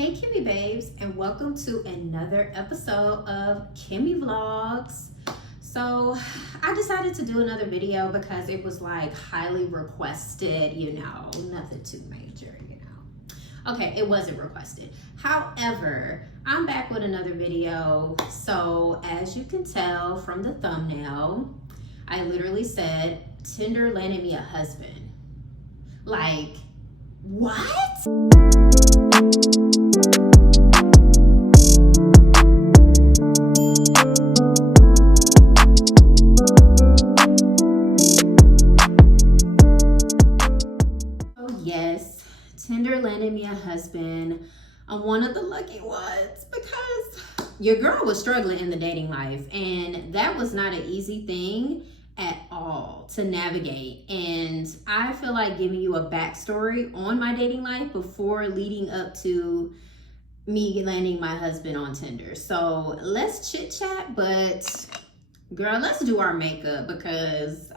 Hey Kimmy babes, and welcome to another episode of Kimmy Vlogs. So I decided to do another video because it was like highly requested, nothing too major, Okay, it wasn't requested. However, I'm back with another video. So as you can tell from the thumbnail, I literally said, Tinder landed me a husband. Like, what? Yes, Tinder landed me a husband. I'm one of the lucky ones because your girl was struggling in the dating life, and that was not an easy thing at all to navigate. And I feel like giving you a backstory on my dating life before leading up to me landing my husband on Tinder. So let's chit chat, but girl, let's do our makeup because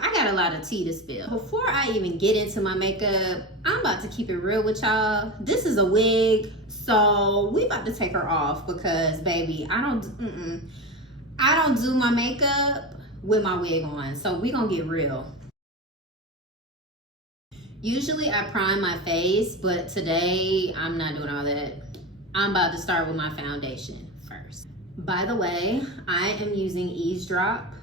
I got a lot of tea to spill. Before I even get into my makeup, I'm about to keep it real with y'all. This is a wig, so we about to take her off because baby, I don't do my makeup with my wig on, so we gonna get real. Usually I prime my face, but today I'm not doing all that. I'm about to start with my foundation first. By the way, I am using Eaze Drop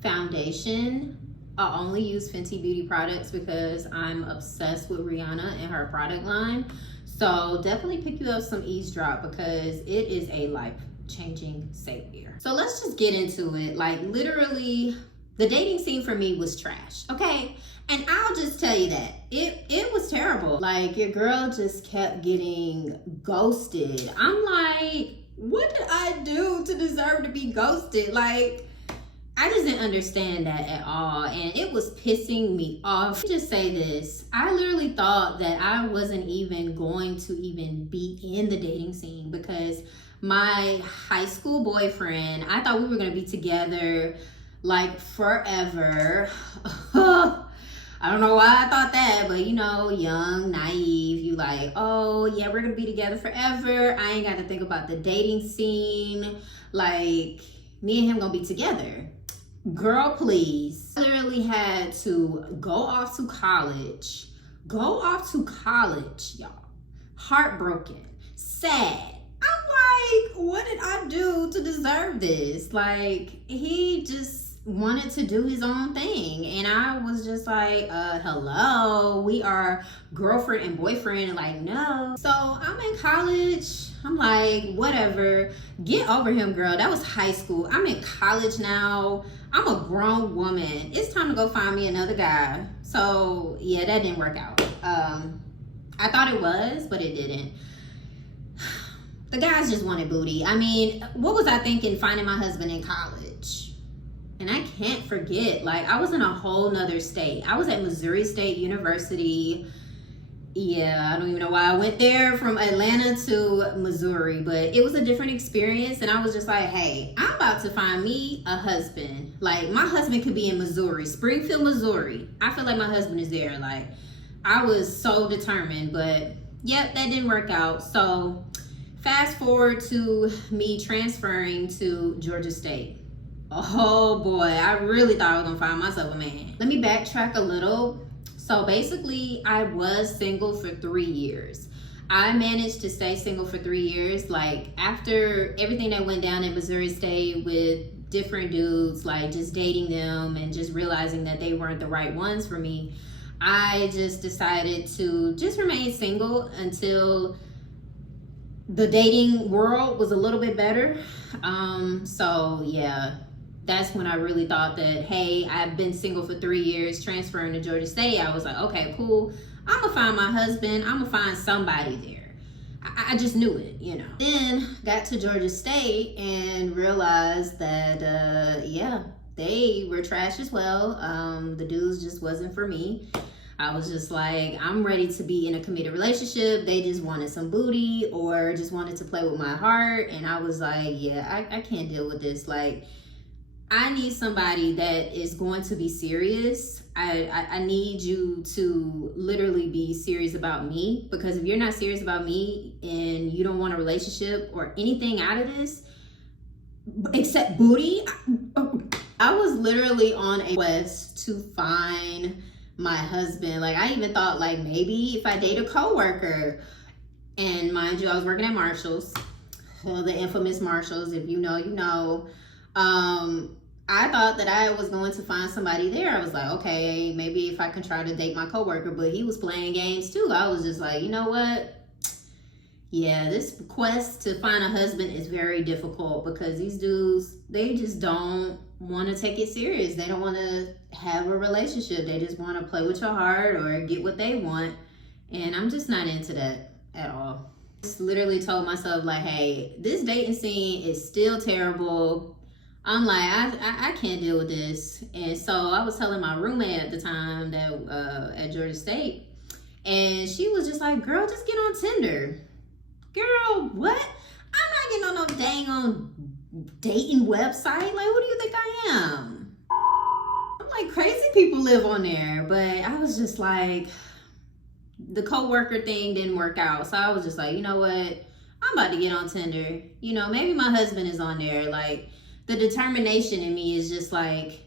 foundation. I only use Fenty Beauty products because I'm obsessed with Rihanna and her product line. So definitely pick you up some Eaze Drop because it is a life-changing savior. So let's just get into it. Like literally, the dating scene for me was trash, okay? And I'll just tell you that it was terrible. Like your girl just kept getting ghosted. I'm like, what did I do to deserve to be ghosted? Like, I just didn't understand that at all, and it was pissing me off. Let me just say this, I literally thought that I wasn't even going to even be in the dating scene because my high school boyfriend, I thought we were gonna be together like forever. I don't know why I thought that, but young, naive, you like, oh yeah, we're gonna be together forever. I ain't got to think about the dating scene. Like, me and him gonna be together. Girl, please. I literally had to go off to college. Y'all. Heartbroken, sad. I'm like, what did I do to deserve this? Like, he just wanted to do his own thing, and I was just like, hello, we are girlfriend and boyfriend. Like, no. So I'm in college. I'm like, whatever, get over him, girl. That was high school. I'm in college now. I'm a grown woman. It's time to go find me another guy. So yeah, that didn't work out. I thought it was, but it didn't. The guys just wanted booty. I mean, what was I thinking finding my husband in college? And I can't forget, like, I was in a whole nother state. I was at Missouri State University. Yeah, I don't even know why I went there from Atlanta to Missouri, but it was a different experience. And I was just like, hey, I'm about to find me a husband. Like, my husband could be in Missouri, Springfield, Missouri. I feel like my husband is there. Like, I was so determined, but yep, that didn't work out. So fast forward to me transferring to Georgia State. Oh boy, I really thought I was gonna find myself a man. Let me backtrack a little. So basically, I was single for 3 years. I managed to stay single for 3 years. Like, after everything that went down at Missouri State with different dudes, like just dating them and just realizing that they weren't the right ones for me, I just decided to just remain single until the dating world was a little bit better. So yeah. That's when I really thought that, hey, I've been single for 3 years, transferring to Georgia State. I was like, okay, cool. I'm going to find my husband. I'm going to find somebody there. I just knew it, Then got to Georgia State and realized that, yeah, they were trash as well. The dudes just wasn't for me. I was just like, I'm ready to be in a committed relationship. They just wanted some booty or just wanted to play with my heart. And I was like, yeah, I can't deal with this. Like, I need somebody that is going to be serious. I need you to literally be serious about me, because if you're not serious about me and you don't want a relationship or anything out of this except booty, I was literally on a quest to find my husband. Like, I even thought, like, maybe if I date a coworker, and mind you, I was working at Marshall's, the infamous Marshall's. If you know, you know. I thought that I was going to find somebody there. I was like, okay, maybe if I can try to date my coworker, but he was playing games too. I was just like, you know what? Yeah, this quest to find a husband is very difficult, because these dudes, they just don't want to take it serious. They don't want to have a relationship. They just want to play with your heart or get what they want. And I'm just not into that at all. I just literally told myself, like, hey, this dating scene is still terrible. I'm like, I can't deal with this. And so I was telling my roommate at the time that at Georgia State, and she was just like, girl, just get on Tinder. Girl, what? I'm not getting on no dang on dating website. Like, who do you think I am? I'm like, crazy people live on there. But I was just like, the coworker thing didn't work out. So I was just like, you know what? I'm about to get on Tinder. You know, maybe my husband is on there. Like, the determination in me is just like,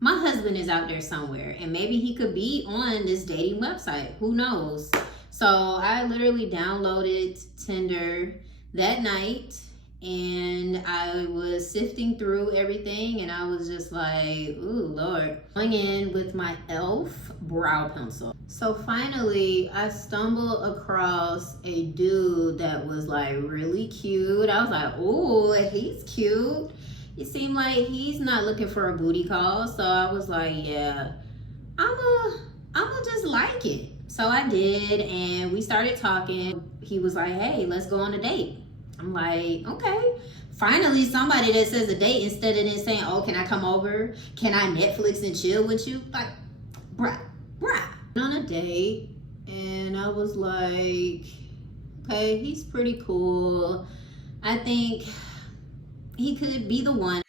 my husband is out there somewhere, and maybe he could be on this dating website. Who knows? So I literally downloaded Tinder that night, and I was sifting through everything, and I was just like, ooh, Lord. Going in with my e.l.f. brow pencil. So finally, I stumbled across a dude that was like really cute. I was like, ooh, he's cute. It seemed like he's not looking for a booty call. So I was like, yeah, I'ma just like it. So I did, and we started talking. He was like, hey, let's go on a date. I'm like, okay. Finally, somebody that says a date instead of then saying, oh, can I come over? Can I Netflix and chill with you? Like, bruh. On a date, and I was like, okay, he's pretty cool. I think he could be the one.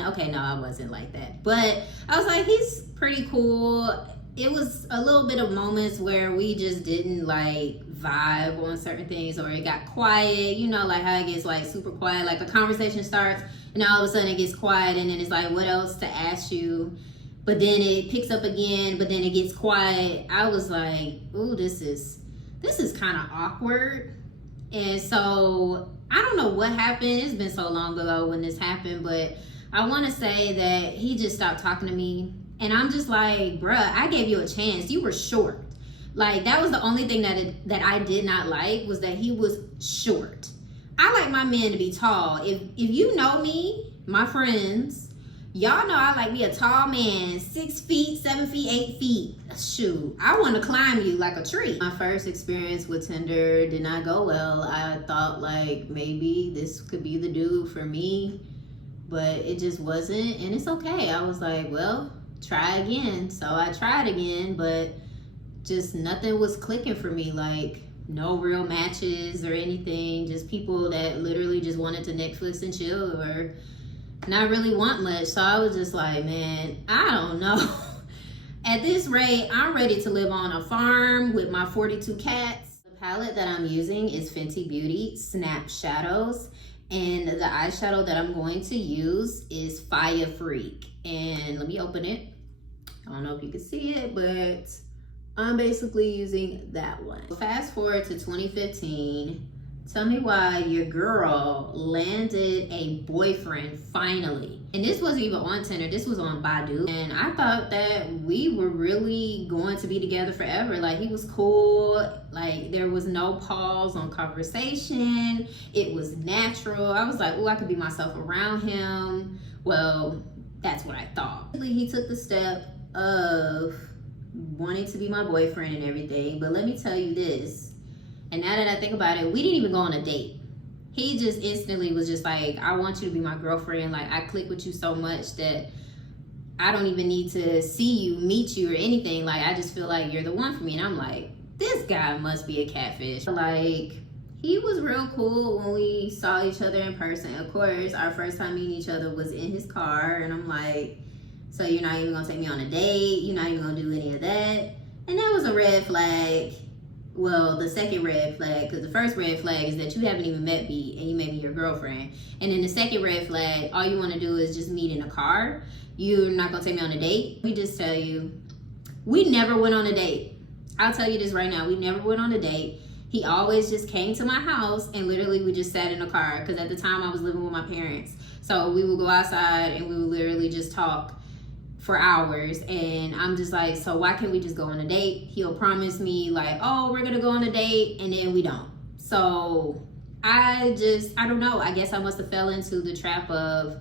Okay, no, I wasn't like that. But I was like, he's pretty cool. It was a little bit of moments where we just didn't like vibe on certain things, or it got quiet. You know, like how it gets like super quiet. Like a conversation starts and all of a sudden it gets quiet, and then it's like, what else to ask you? But then it picks up again, but then it gets quiet. I was like, ooh, this is kind of awkward. And so I don't know what happened. It's been so long ago when this happened, but I want to say that he just stopped talking to me. And I'm just like, bruh, I gave you a chance. You were short. Like, that was the only thing that I did not like, was that he was short. I like my men to be tall. If you know me, my friends, y'all know I like me a tall man, 6 feet, 7 feet, 8 feet. Shoot, I want to climb you like a tree. My first experience with Tinder did not go well. I thought like maybe this could be the dude for me, but it just wasn't, and it's okay. I was like, well, try again. So I tried again, but just nothing was clicking for me. Like, no real matches or anything, just people that literally just wanted to Netflix and chill or not really want much. So I was just like, man, I don't know. At this rate, I'm ready to live on a farm with my 42 cats. The palette that I'm using is Fenty Beauty Snap Shadows, and the eyeshadow that I'm going to use is Fire Freak. And let me open it. I don't know if you can see it, but I'm basically using that one. Fast forward to 2015. Tell me why your girl landed a boyfriend finally. And this wasn't even on Tinder, this was on Badoo. And I thought that we were really going to be together forever. Like, he was cool. Like, there was no pause on conversation. It was natural. I was like, oh, I could be myself around him. Well, that's what I thought. He took the step of wanting to be my boyfriend and everything. But let me tell you this. And now that I think about it, we didn't even go on a date. He just instantly was just like, I want you to be my girlfriend. Like, I click with you so much that I don't even need to see you, meet you, or anything. Like, I just feel like you're the one for me. And I'm like, this guy must be a catfish. Like, he was real cool when we saw each other in person. Of course, our first time meeting each other was in his car, and I'm like, so you're not even gonna take me on a date? You're not even gonna do any of that? And that was a red flag. Well, the second red flag, because the first red flag is that you haven't even met me and you may be your girlfriend. And then the second red flag, all you want to do is just meet in a car. You're not gonna take me on a date. We just tell you, we never went on a date. I'll tell you this right now, we never went on a date. He always just came to my house and literally we just sat in a car, because at the time I was living with my parents. So we would go outside and we would literally just talk for hours. And I'm just like, so why can't we just go on a date? He'll promise me like, oh, we're gonna go on a date, and then we don't. So I don't know. I guess I must have fell into the trap of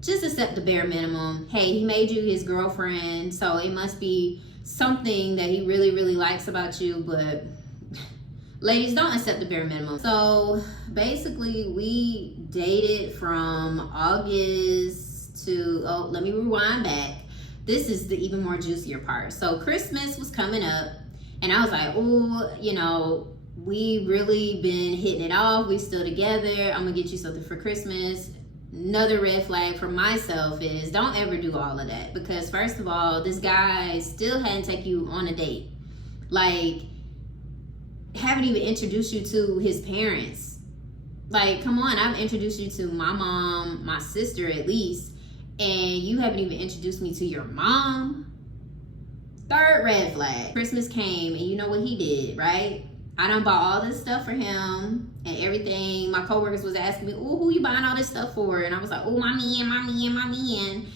just accept the bare minimum. Hey, he made you his girlfriend, so it must be something that he really, really likes about you. But ladies, don't accept the bare minimum. So basically we dated from August to, oh, let me rewind back. This is the even more juicier part. So Christmas was coming up and I was like, oh, you know, we really been hitting it off. We still together. I'm gonna get you something for Christmas. Another red flag for myself is don't ever do all of that, because first of all, this guy still hadn't taken you on a date. Like, haven't even introduced you to his parents. Like, come on, I've introduced you to my mom, my sister at least, and you haven't even introduced me to your mom. Third red flag. Christmas came and you know what he did, right? I done bought all this stuff for him and everything. My coworkers was asking me, oh, who you buying all this stuff for? And I was like, oh, my man.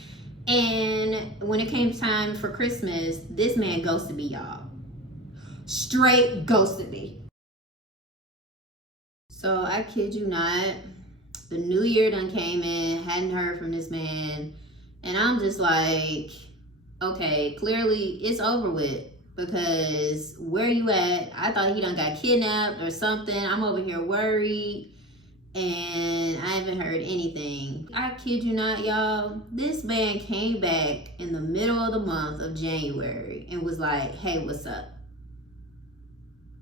And when it came time for Christmas, this man ghosted me, y'all. Straight ghosted me. So I kid you not, the new year done came in, hadn't heard from this man. And I'm just like, okay, clearly it's over with. Because where you at? I thought he done got kidnapped or something. I'm over here worried and I haven't heard anything. I kid you not, y'all. This man came back in the middle of the month of January and was like, hey, what's up?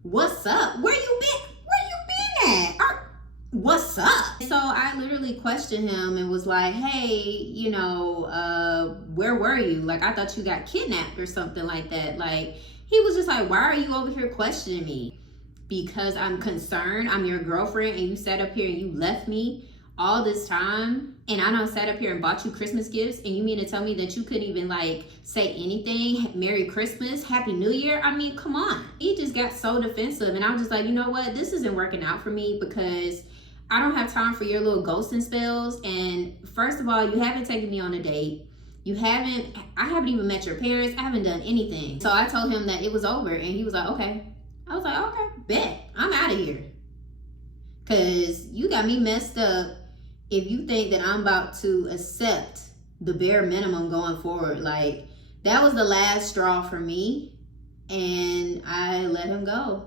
What's up? Where you been? Where you been at? What's up? So I literally questioned him and was like, hey, you know, where were you? Like, I thought you got kidnapped or something like that. Like, he was just like, why are you over here questioning me? Because I'm concerned. I'm your girlfriend and you sat up here and you left me all this time. And I done sat up here and bought you Christmas gifts, and you mean to tell me that you couldn't even like say anything? Merry Christmas, Happy New Year. I mean, come on. He just got so defensive, and I was just like, you know what? This isn't working out for me, because I don't have time for your little ghosting spells. And first of all, you haven't taken me on a date. I haven't even met your parents. I haven't done anything. So I told him that it was over, and he was like, okay. I was like, okay, bet. I'm out of here. Cause you got me messed up if you think that I'm about to accept the bare minimum going forward. Like, that was the last straw for me, and I let him go.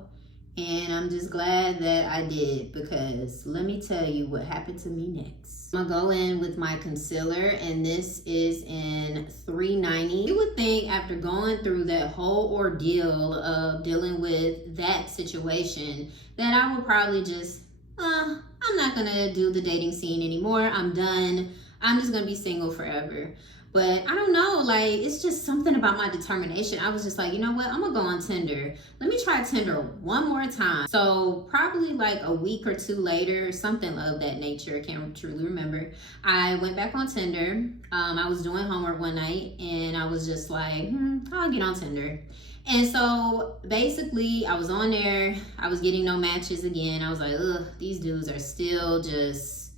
And I'm just glad that I did, because let me tell you what happened to me next. I'm gonna go in with my concealer, and this is in 390. You would think after going through that whole ordeal of dealing with that situation that I would probably just, I'm not gonna do the dating scene anymore. I'm done. I'm just gonna be single forever. But I don't know, like, it's just something about my determination. I was just like, you know what? I'm gonna go on Tinder. Let me try Tinder one more time. So probably like a week or two later, something of that nature, I can't truly remember, I went back on Tinder. I was doing homework one night and I was just like, I'll get on Tinder. And so basically I was on there, I was getting no matches again. I was like, ugh, these dudes are still just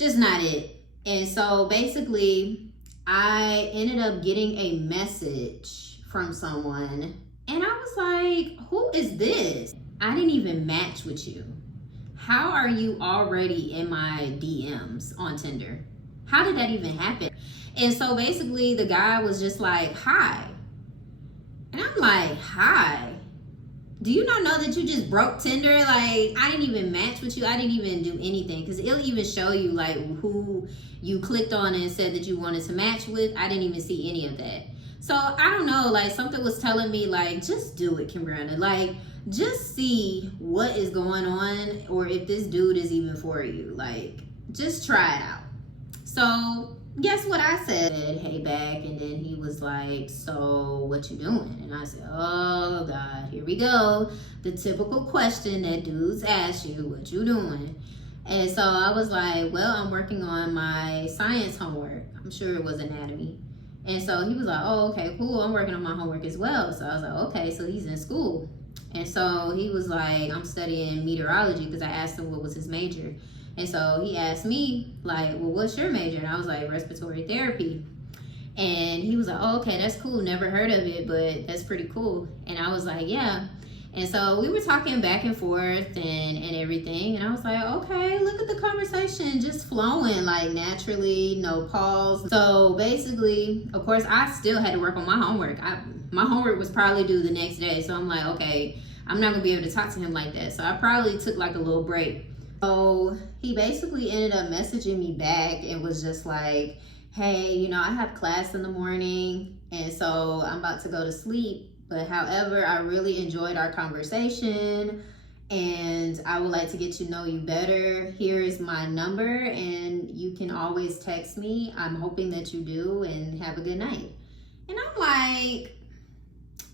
not it. And so basically I ended up getting a message from someone, and I was like, who is this? I didn't even match with you. How are you already in my DMs on Tinder? How did that even happen? And so basically the guy was just like, hi. And I'm like, hi. Do you not know that you just broke Tinder? Like, I didn't even match with you. I didn't even do anything, because it'll even show you like who you clicked on and said that you wanted to match with. I didn't even see any of that. So I don't know, like, something was telling me like, just do it, Kimbranda. Like, just see what is going on, or if this dude is even for you. Like, just try it out. So guess what I said? Hey back. And then he was like, so what you doing? And I said, oh God, here we go. The typical question that dudes ask you, what you doing? And so I was like, well, I'm working on my science homework. I'm sure it was anatomy. And so he was like, oh, okay, cool. I'm working on my homework as well. So I was like, okay, so he's in school. And so he was like, I'm studying meteorology, because I asked him what was his major. And so he asked me, like, well, what's your major? And I was like, respiratory therapy. And he was like, oh, okay, that's cool. Never heard of it, but that's pretty cool. And I was like, yeah. And so we were talking back and forth and everything. And I was like, okay, look at the conversation just flowing, like, naturally, no pause. So basically, of course, I still had to work on my homework. My homework was probably due the next day. So I'm like, okay, I'm not going to be able to talk to him like that. So I probably took like a little break. So he basically ended up messaging me back and was just like, hey, you know, I have class in the morning, and so I'm about to go to sleep. But however, I really enjoyed our conversation, and I would like to get to know you better. Here is my number, and you can always text me. I'm hoping that you do, and have a good night. And I'm like,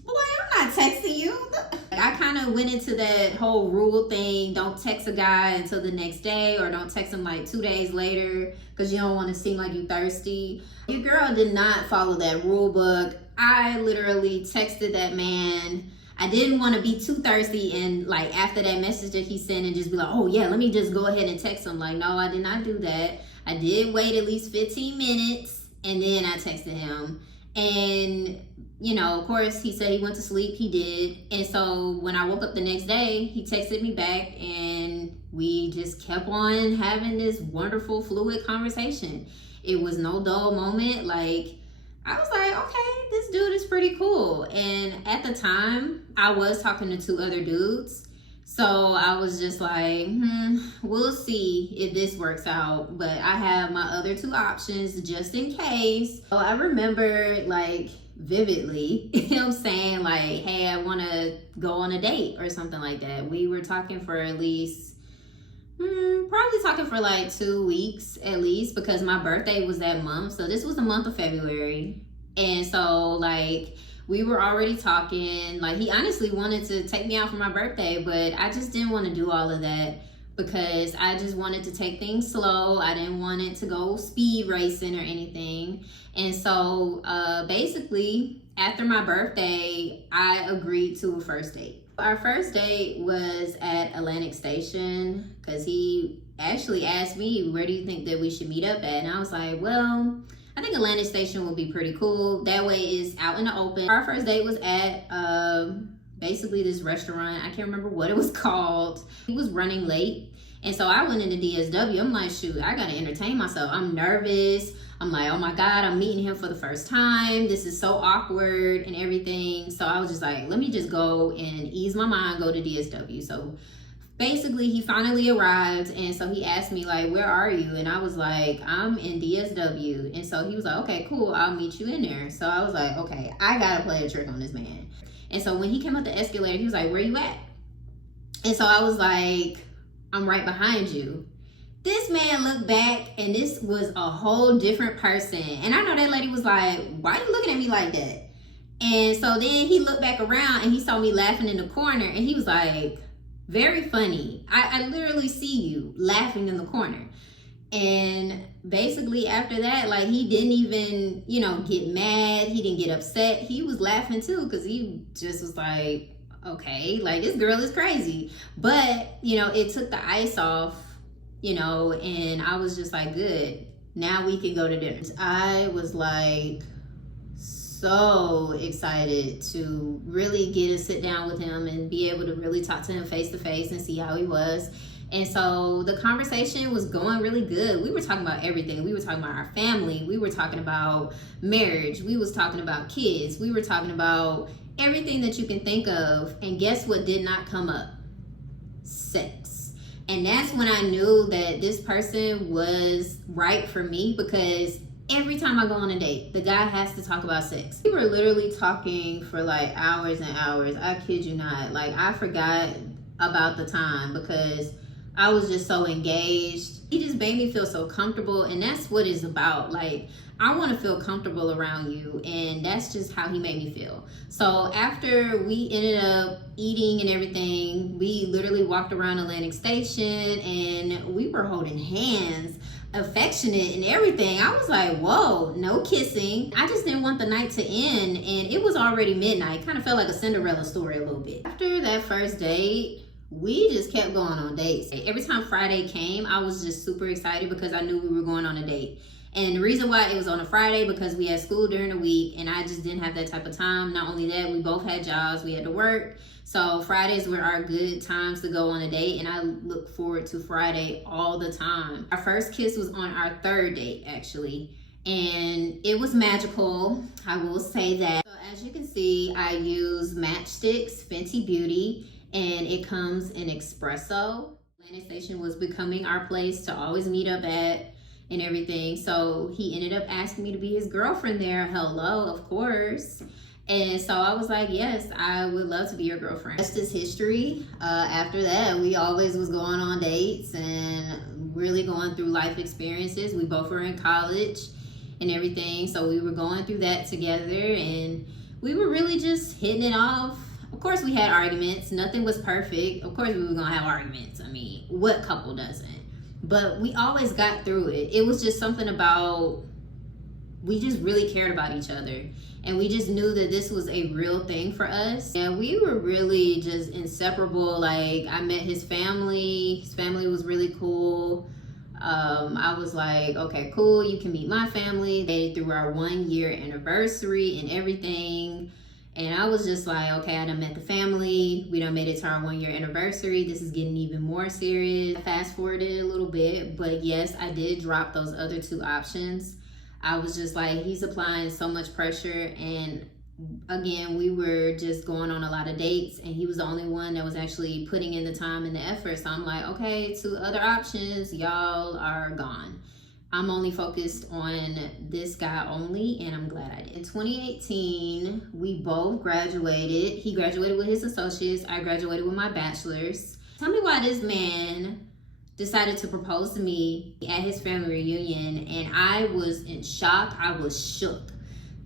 boy, I'm not texting you. I kind of went into that whole rule thing. Don't text a guy until the next day, or don't text him like 2 days later, because you don't want to seem like you thirsty. Your girl did not follow that rule book. I literally texted that man. I didn't want to be too thirsty and like after that message that he sent and just be like, oh yeah, let me just go ahead and text him. Like, no, I did not do that. I did wait at least 15 minutes and then I texted him. And, you know, of course, he said he went to sleep. He did. And so when I woke up the next day, he texted me back and we just kept on having this wonderful, fluid conversation. It was no dull moment. Like, I was like, okay, this dude is pretty cool. And at the time, I was talking to 2 other dudes. So I was just like, we'll see if this works out. But I have my other 2 options just in case. So I remember, like, vividly him saying, like, hey, I want to go on a date or something like that. We were talking for at least, probably talking for like 2 weeks at least, because my birthday was that month. So this was the month of February. And so, like, we were already talking. Like, he honestly wanted to take me out for my birthday, but I just didn't want to do all of that because I just wanted to take things slow. I didn't want it to go speed racing or anything. And so basically, after my birthday, I agreed to a first date. Our first date was at Atlantic Station because he actually asked me, where do you think that we should meet up at? And I was like, well, I think Atlantic Station would be pretty cool. That way it's out in the open. Our first date was at basically this restaurant. I can't remember what it was called. He was running late. And so I went into DSW. I'm like, shoot, I got to entertain myself. I'm nervous. I'm like, oh my God, I'm meeting him for the first time. This is so awkward and everything. So I was just like, let me just go and ease my mind, go to DSW. So basically he finally arrived. And so he asked me like, where are you? And I was like, I'm in DSW. And so he was like, okay, cool. I'll meet you in there. So I was like, okay, I got to play a trick on this man. And so when he came up the escalator, he was like, where you at? And so I was like, I'm right behind you. This man looked back and this was a whole different person. And I know that lady was like, why are you looking at me like that? And so then he looked back around and he saw me laughing in the corner and he was like, very funny. I literally see you laughing in the corner. And basically after that, like, he didn't even, you know, get mad. He didn't get upset. He was laughing too because he just was like, okay, like, this girl is crazy. But, you know, it took the ice off, you know, and I was just like, good, now we can go to dinner. I was like so excited to really get to sit down with him and be able to really talk to him face to face and see how he was. And so the conversation was going really good. We were talking about everything. We were talking about our family. We were talking about marriage. We was talking about kids. We were talking about everything that you can think of. And guess what did not come up? Sex. And that's when I knew that this person was right for me, because Every time I go on a date, the guy has to talk about sex. We were literally talking for like hours and hours. I kid you not. Like, I forgot about the time because I was just so engaged. He just made me feel so comfortable, and that's what it's about. Like, I want to feel comfortable around you, and that's just how he made me feel. So after we ended up eating and everything, we literally walked around Atlantic Station, and we were holding hands, affectionate and everything. I was like, whoa, no kissing. I just didn't want the night to end, and it was already midnight. Kind of felt like a Cinderella story a little bit. After that first date, we just kept going on dates. Every time Friday came, I was just super excited because I knew we were going on a date. And the reason why it was on a Friday, because we had school during the week and I just didn't have that type of time. Not only that, we both had jobs, we had to work. So Fridays were our good times to go on a date, and I look forward to Friday all the time. Our first kiss was on our third date, actually, and it was magical, I will say that. So as you can see, I use Matchsticks Fenty Beauty, and it comes in Espresso. Atlantic Station was becoming our place to always meet up at and everything. So he ended up asking me to be his girlfriend there. Hello, of course. And so I was like, yes, I would love to be your girlfriend. That's just history. After that, we always was going on dates and really going through life experiences. We both were in college and everything. So we were going through that together, and we were really just hitting it off. Of course, we had arguments. Nothing was perfect. Of course, we were going to have arguments. I mean, what couple doesn't? But we always got through it. It was just something about, we just really cared about each other. And we just knew that this was a real thing for us. And we were really just inseparable. Like, I met his family. His family was really cool. I was like, okay, cool. You can meet my family. They through our 1 year anniversary and everything. And I was just like, okay, I done met the family. We done made it to our 1 year anniversary. This is getting even more serious. Fast forwarded a little bit, but yes, I did drop those other two options. I was just like, he's applying so much pressure. And again, we were just going on a lot of dates, and he was the only one that was actually putting in the time and the effort. So I'm like, okay, two other options, y'all are gone. I'm only focused on this guy only, and I'm glad I did. In 2018, we both graduated. He graduated with his associates. I graduated with my bachelor's. Tell me why this man decided to propose to me at his family reunion, and I was in shock. I was shook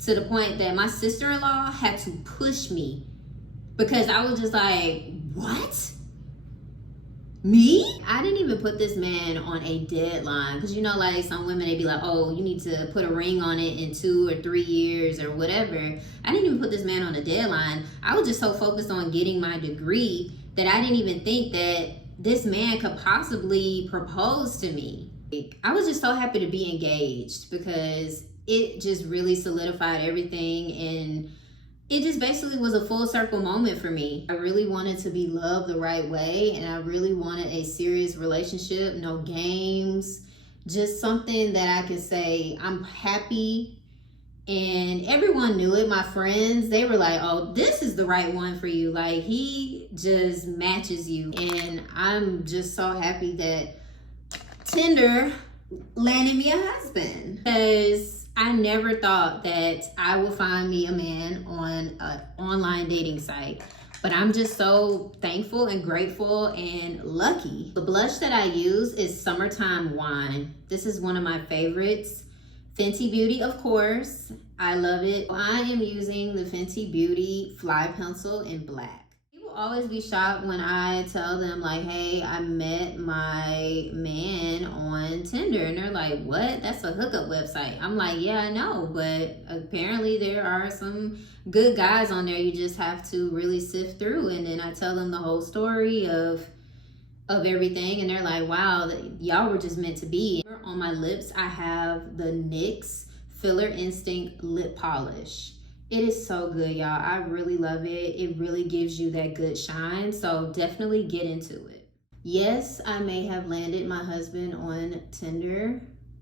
to the point that my sister-in-law had to push me because I was just like, what? Me? I didn't even put this man on a deadline, because you know, like some women, they be like, oh, you need to put a ring on it in 2 or 3 years or whatever. I didn't even put this man on a deadline. I was just so focused on getting my degree that I didn't even think that this man could possibly propose to me. I was just so happy to be engaged because it just really solidified everything, and it just basically was a full circle moment for me. I really wanted to be loved the right way, and I really wanted a serious relationship, no games, just something that I could say I'm happy. And everyone knew it. My friends, they were like, oh, this is the right one for you. Like, he just matches you. And I'm just so happy that Tinder landed me a husband, because I never thought that I would find me a man on an online dating site. But I'm just so thankful and grateful and lucky. The blush that I use is Summertime Wine. This is one of my favorites. Fenty Beauty, of course. I love it. I am using the Fenty Beauty FlyPencil in black. People always be shocked when I tell them, like, hey, I met my man on Tinder. And they're like, what? That's a hookup website. I'm like, yeah, I know. But apparently there are some good guys on there. You just have to really sift through. And then I tell them the whole story of everything, and they're like, wow, y'all were just meant to be. On my lips, I have the NYX Filler Instinct Lip Polish. It is so good, y'all. I really love it. It really gives you that good shine, so definitely get into it. Yes, I may have landed my husband on Tinder,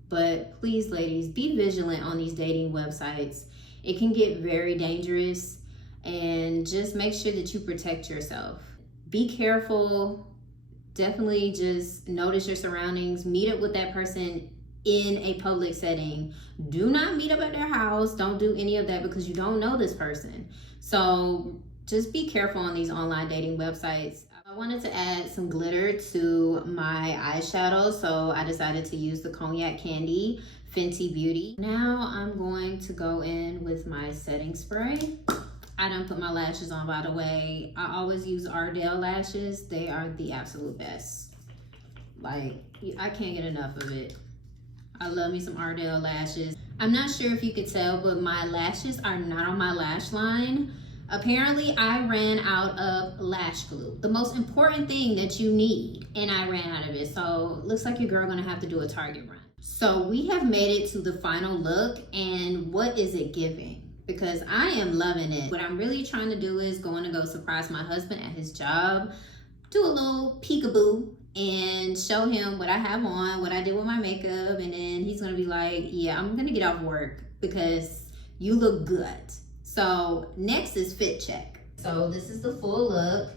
but please, ladies, be vigilant on these dating websites. It can get very dangerous, and just make sure that you protect yourself. Be careful. Definitely just notice your surroundings. Meet up with that person in a public setting. Do not meet up at their house. Don't do any of that because you don't know this person. So just be careful on these online dating websites. I wanted to add some glitter to my eyeshadow, so I decided to use the Cognac Candy Fenty Beauty. Now I'm going to go in with my setting spray. I done put my lashes on, by the way. I always use Ardell lashes. They are the absolute best. Like, I can't get enough of it. I love me some Ardell lashes. I'm not sure if you could tell, but my lashes are not on my lash line. Apparently, I ran out of lash glue, the most important thing that you need, and I ran out of it. So, looks like your girl gonna have to do a Target run. So, we have made it to the final look, and what is it giving? Because I am loving it. What I'm really trying to do is going to go surprise my husband at his job, do a little peekaboo, and show him what I have on, what I did with my makeup, and then he's gonna be like, yeah, I'm gonna get off work because you look good. So next is fit check. So this is the full look.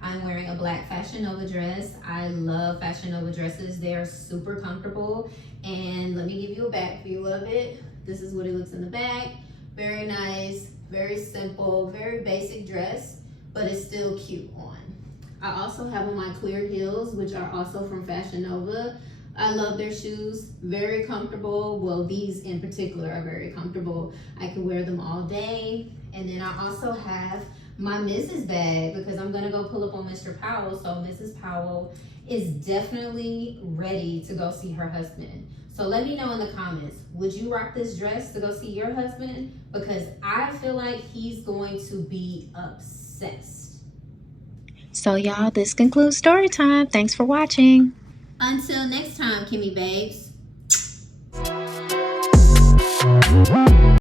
I'm wearing a black Fashion Nova dress. I love Fashion Nova dresses. They are super comfortable. And let me give you a back view of it. This is what it looks in the back. Very nice, very simple, very basic dress, but it's still cute on. I also have on my clear heels, which are also from Fashion Nova. I love their shoes, very comfortable. Well, these in particular are very comfortable. I can wear them all day. And then I also have my Mrs. bag because I'm gonna go pull up on Mr. Powell. So Mrs. Powell is definitely ready to go see her husband. So let me know in the comments, would you rock this dress to go see your husband? Because I feel like he's going to be obsessed. So y'all, this concludes story time. Thanks for watching. Until next time, Kimmy babes.